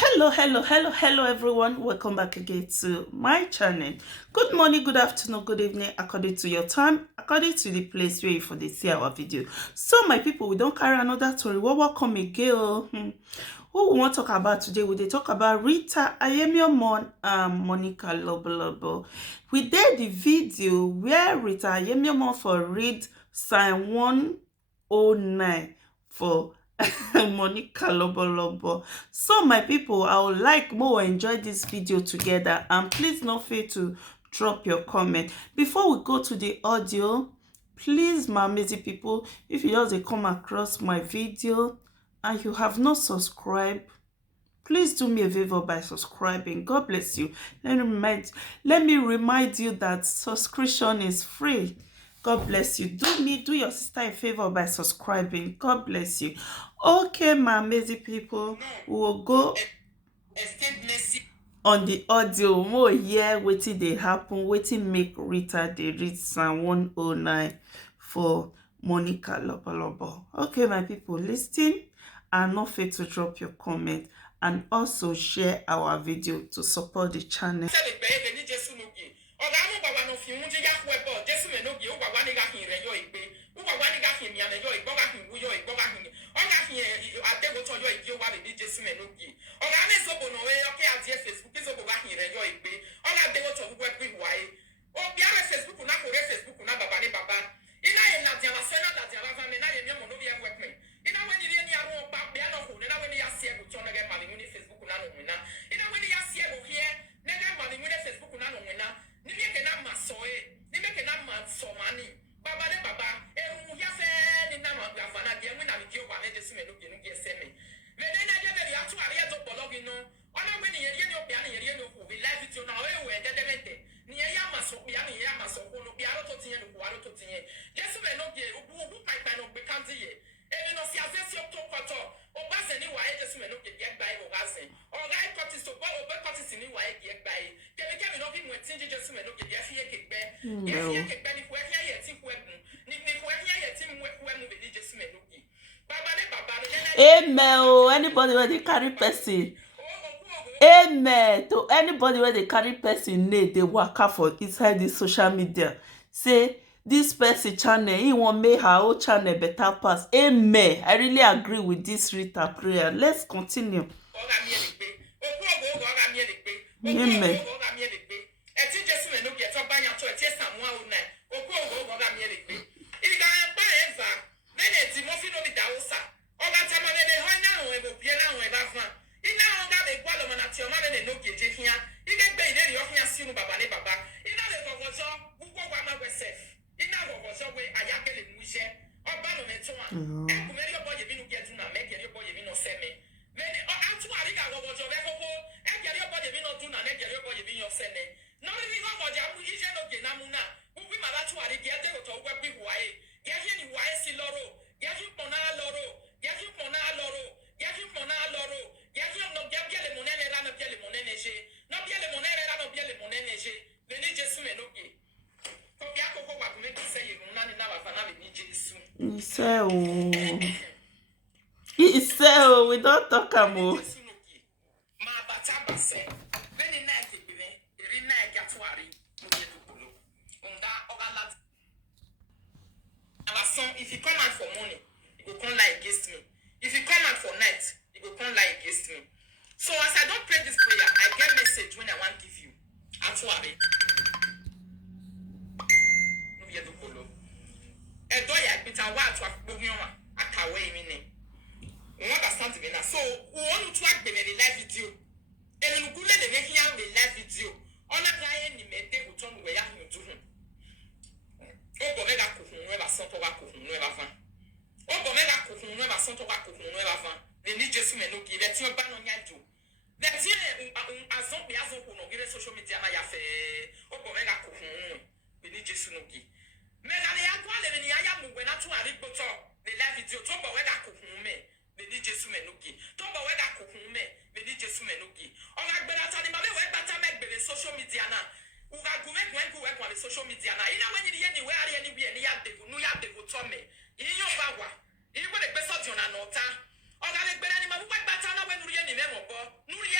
Hello, everyone. Welcome back again to my channel. Good morning, good afternoon, good evening, according to your time, according to the place where you for the see our video. So, my people, we don't carry another story. Welcome again. Who we want to talk about today? We dey talk about Rita Ayemiomo and Monica Lobolobo. We did the video where Rita Ayemiomo for read Psalm 109 for Monica Lobolobo. So my people, I would like more enjoy this video together, and please don't fail to drop your comment before we go to the audio. Please, my amazing people, if you just dey come across my video and you have not subscribed, please do me a favor by subscribing. God bless you. Let me remind you that subscription is free. God bless you. Do your sister a favor by subscribing. God bless you. Okay, my amazing people, we will go on the audio. More hear wetin dey happen, wetin make Rita dey read Psalm 109 for Monica Lobolobo. Okay, my people, listen and not fail to drop your comment and also share our video to support the channel. Amen. Anybody where they carry person. Amen. To anybody where they carry person name, they waka for inside the social media. Say this person channel, he want make her own channel better pass. Amen. I really agree with this Rita prayer. Let's continue. Amen. He said, we don't talk about. If you come out for money, you go come lie against me. If you come out for night, you go come lie against me. So as I don't pray this prayer, I get message when I want to give you. Actually, no be do polo. E do ya pita wa to akugbo ma akawe mi ne. You understand me now? So we want to act the live video. And you go let the live video. On a guy ni me de uton we ya hin do. Ogo mega kuhun we ba santo wa kuhun we ba fan. Ogo mega kuhun we ba santo wa kuhun we ba fan. They need just me no give that you ba no nya do. That you azon bi azon ko no give social media na ya fe. Ogo mega kuhun we need just no give. Mega le atwa le ni aya mu we na to ari gboto the live video to ba we ga kuhun me. They need just me no give. To ba we ga kuhun me. They need just me no give. O ga gbera ta ni ba we gbata me gbere social media na. Uga gume gwen on the social media na. Ina when you ni we are any be any ya devu no ya devu to me. Iyo bawa. Iyo we the best of you na nota. Oga le gbera ni ma we gbata na we no ye ni me mo bo. No ye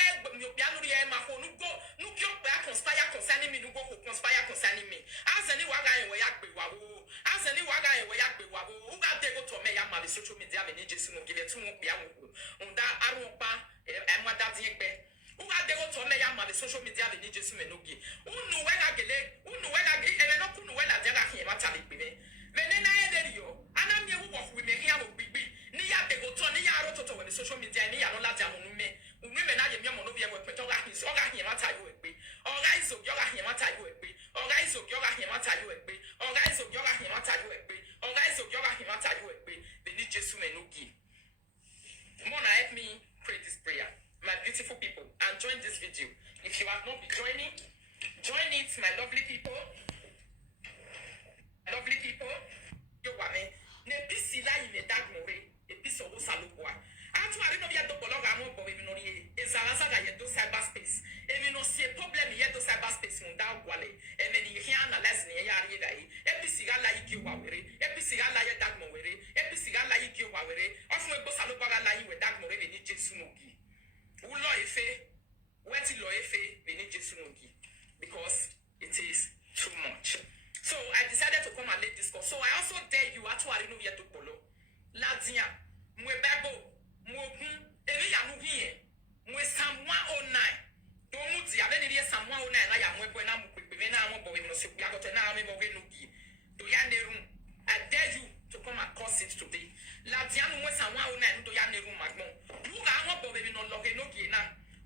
social media be ni Jesu menogi. Unu wela gele, unu wela ge ele no kunu wela dega hi ma tali bibe. Vene na ede yo. Ana mi ewu wo we me hia wo bibi. Ni ya be go to ni ya ro toto we social media ni ya no la jamu nu me. Unu me na ye mi mo no bi e we peto ga hi so ga hi ma tali we pe. Oga izo yo ga hi ma tali we pe. Oga izo yo ga hi ma tali we pe. Oga izo yo ga hi ma tali we pe. Oga izo yo ga hi ma tali we pe. Be ni Jesu menogi. Mona, help me pray this prayer. My beautiful people, and join this video. If you have not been joining, join it, my lovely people. Lovely people. Yo, wame. Ne pisi la ine dag more. E pisi owo salubwa. Atu ari no via do bologa mo bo ebi no rie. Ezaraza ga ye do cyberspace. Ebi no si problem ye do cyberspace mo da gwale. E me ni hi analyze ni ya ari dai. E pisi ga la iki wa were. E pisi ga la ye dag mo were. E pisi ga la iki wa were. Ofu e bo salubwa ga la yi we dag mo re ni Jesu mogi. Ulo efe, weti lo efe, we need Jesu mogi. Because it is too much. So I decided to come and lead this course. So I also dare you actually know yet to follow. Ladia, mwe bebo, mwogun, evi ya nuhiye, mwe Psalm 109. Don't ya veni die Psalm 109 na ya mwe bwe na mwe na mwe bowe no se ya gote na ame bowe nugi. Do ya nerum. I dare you to come and course it today. Ladia mwe Psalm 109 do ya nerum magbon. Uga amo bowe no loge nugi na.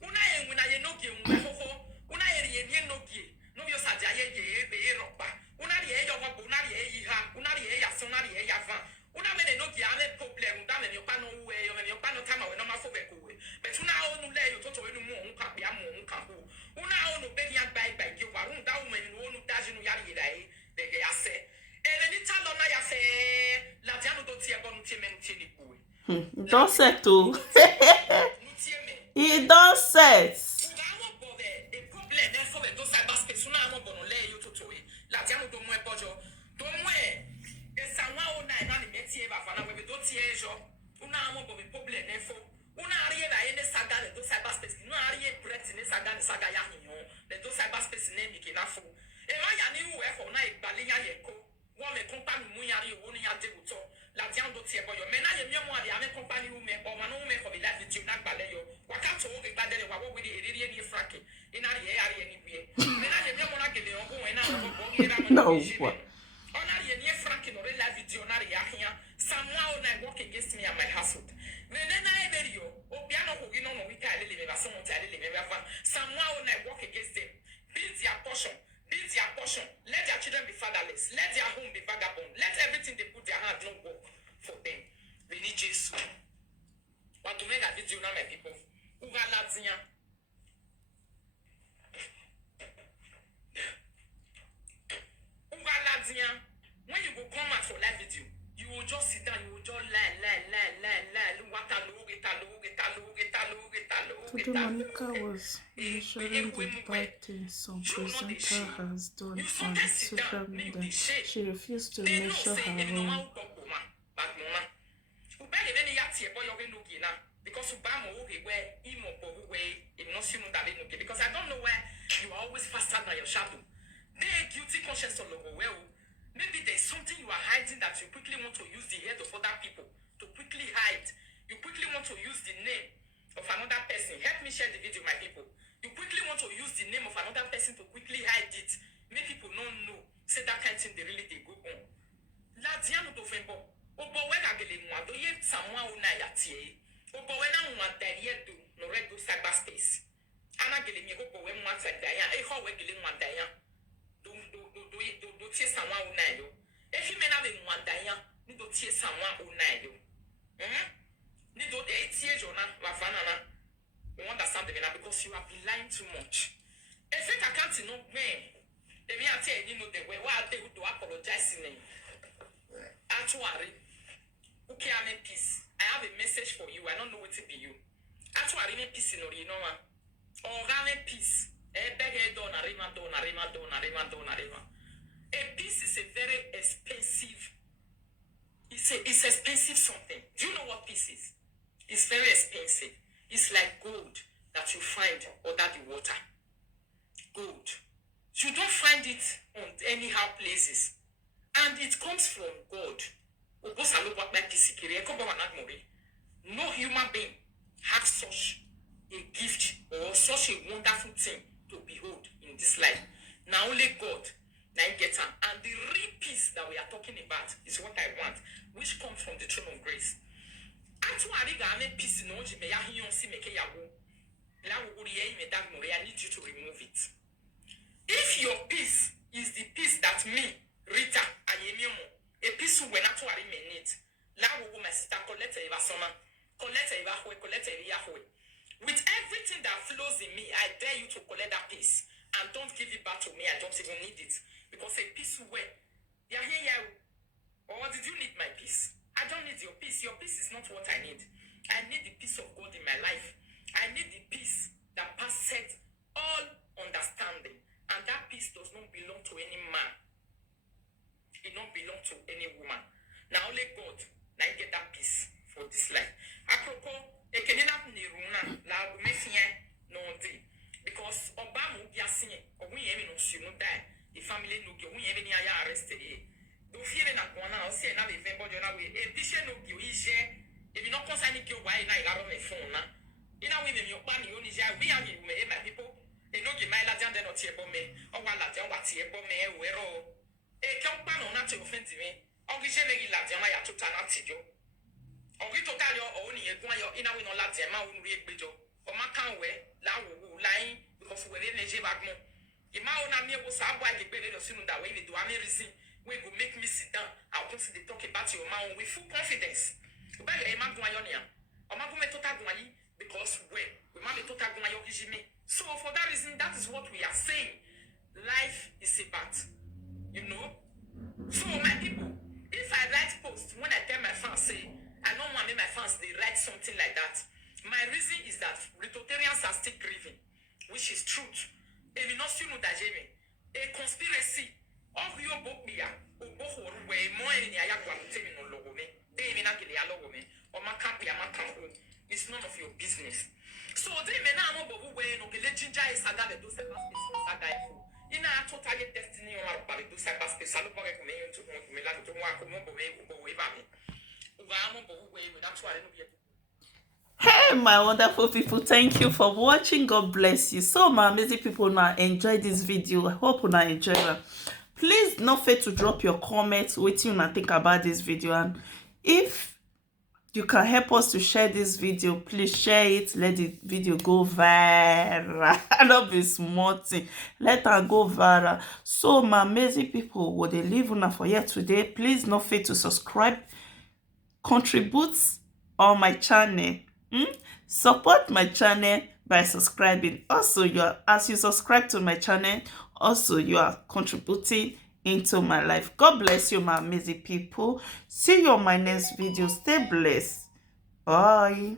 Una ye wina ye nugi mwe hoho. Una ye ye nugi. No yo sadia ye be ropa. Una ye yo wabo, una ye yiha, una ye yason, una ye yavan. Una me no gi ame problem, da me yo pa no we, yo me yo pa no time we no ma fo be ko we. But una onu le yo toto we no mu nka bia mu nka ho. Una onu be dia bai gi wa, un da me no onu da jinu yari ye dai, de ge ase. Ele ni talo na ya fe, la dia no do tie bo no tie me no tie ni ku we. Don't set to. He don't set. La diando tie boyo mena ye mi mo ade ame company wu me o ma no me ko bi life video na gbale yo wakato o gba dele wa wo we de eri ni frake ina ye ari ye ni bie mena ye mi mo na gele o go na o go ye ra No. ona ye ni frake no re live video na re ahia someone na work against me and my household mena na e beri yo o bia no ho gi no no we ka le me ba so mo ta le me ba someone na work against them build their portion. Let their children be fatherless. Let their home be vagabond. Let everything they put their hand not work for them. We need Jesus. Want to make a video now, my people. Uga Latina. When you go come out for live video, you will just sit down, you will just lie. Today Monica was mentioning the bad things some presenter has done on the social media. She refused to measure her own. Because I don't know where you are always faster than your shadow. They guilty conscience all over. Well, maybe there's something you are hiding that you quickly want to use the head of other people to quickly hide. You quickly want to use the name of another person. Help me share the video, my people. You quickly want to use the name of another person to quickly hide it. Make people don't know. Say that kind of thing they really they go on. La diano do fembo. Obo wena gele mwa do ye samwa una ya tie. Obo wena mwa daye do no red do cyberspace. Ana gele mi obo we mwa daya. E ho we gele mwa daya. Do tie samwa una yo. If you mena be mwa daya, ni do tie samwa una yo. Ni do de tie jona la fanana. You understand the meaning because you have been lying too much. If I can't know me, if I tell you know the way why they would apologize in Actually, okay, I'm in peace. I have a message for you. I don't know what to be you. Actually, I'm in peace in you know what? Or I'm in peace. A peace is a very expensive. It's expensive something. Do you know what peace is? It's very expensive. It's like gold that you find under the water. Gold. You don't find it on anyhow places. And it comes from God. No human being has such a gift or such a wonderful thing this life. Now only God now get am. And the real peace that we are talking about is what I want, which comes from the throne of grace. Actually, I make peace no me ya hiyon si make ya wo. La wo ri me dag mo I need you to remove it. If your peace is the peace that me, Rita Ayemiomo, a peace when actually me need. La wo my sister collect eva soma, collect eva hoe, collect eva hoe. With everything that flows in me, I dare you to collect that peace and don't give it back to me. I don't even need it because a peace where you here, or did you need my peace? I don't need your peace. Your peace is not what I need. I need the peace of God in my life. I need the peace that passes all understanding, and that peace does not belong to any man. It don't belong to any woman. Now only God now get that peace for this life. Apropos. La no day because Obama biasin or we even no she no die. The family no get we even ya arrested. Do fear na kwana o say na be vembo na we e bishe no gi ije if you not concern you why na igaro me phone na ina we me opa mi oni ja we am me my people e no gi my la jan de no tie bo me o wa la jan wa tie bo me e wero e kan pa no na te offend me o gi je me gi la jan ma ya tuta na tijo. Orito kalio o ni egun ayo ina we no la tie ma o nri egbejo o ma kan we la wo line because we dey neje bagmo e ma o na mi e wo sa abo agbe le sinu da we dey do am reason we go make me sit down I want to talk about your man with full confidence but e ma gun ayo ni am o ma gun me total gun ayi because we ma me total gun ayo giji me so for that reason that is what we are saying life is about so my people if I write post when I tell my fans say I don't want my fans they write something like that. My reason is that Rototarians are still grieving, which is truth. A conspiracy. All your book me or way more in the Ayaquan logo me. They may not get the logo me or my capi it's none of your business. So they may not know way no ginger is a guy that does the saga. In our total destiny or about the cyberspace, I look for me to me like to walk away. Hey, my wonderful people, thank you for watching. God bless you. So my amazing people, now enjoy this video. I hope you enjoy it. Please not fail to drop your comments what you think about this video, and if you can help us to share this video, please share it. Let the video go viral. Not be small thing, let her go viral. So my amazing people, what they leave on for here today, please not fail to subscribe, contribute on my channel, support my channel by subscribing. Also, as you subscribe to my channel, also you are contributing into my life. God bless you, my amazing people. See you on my next video. Stay blessed. Bye.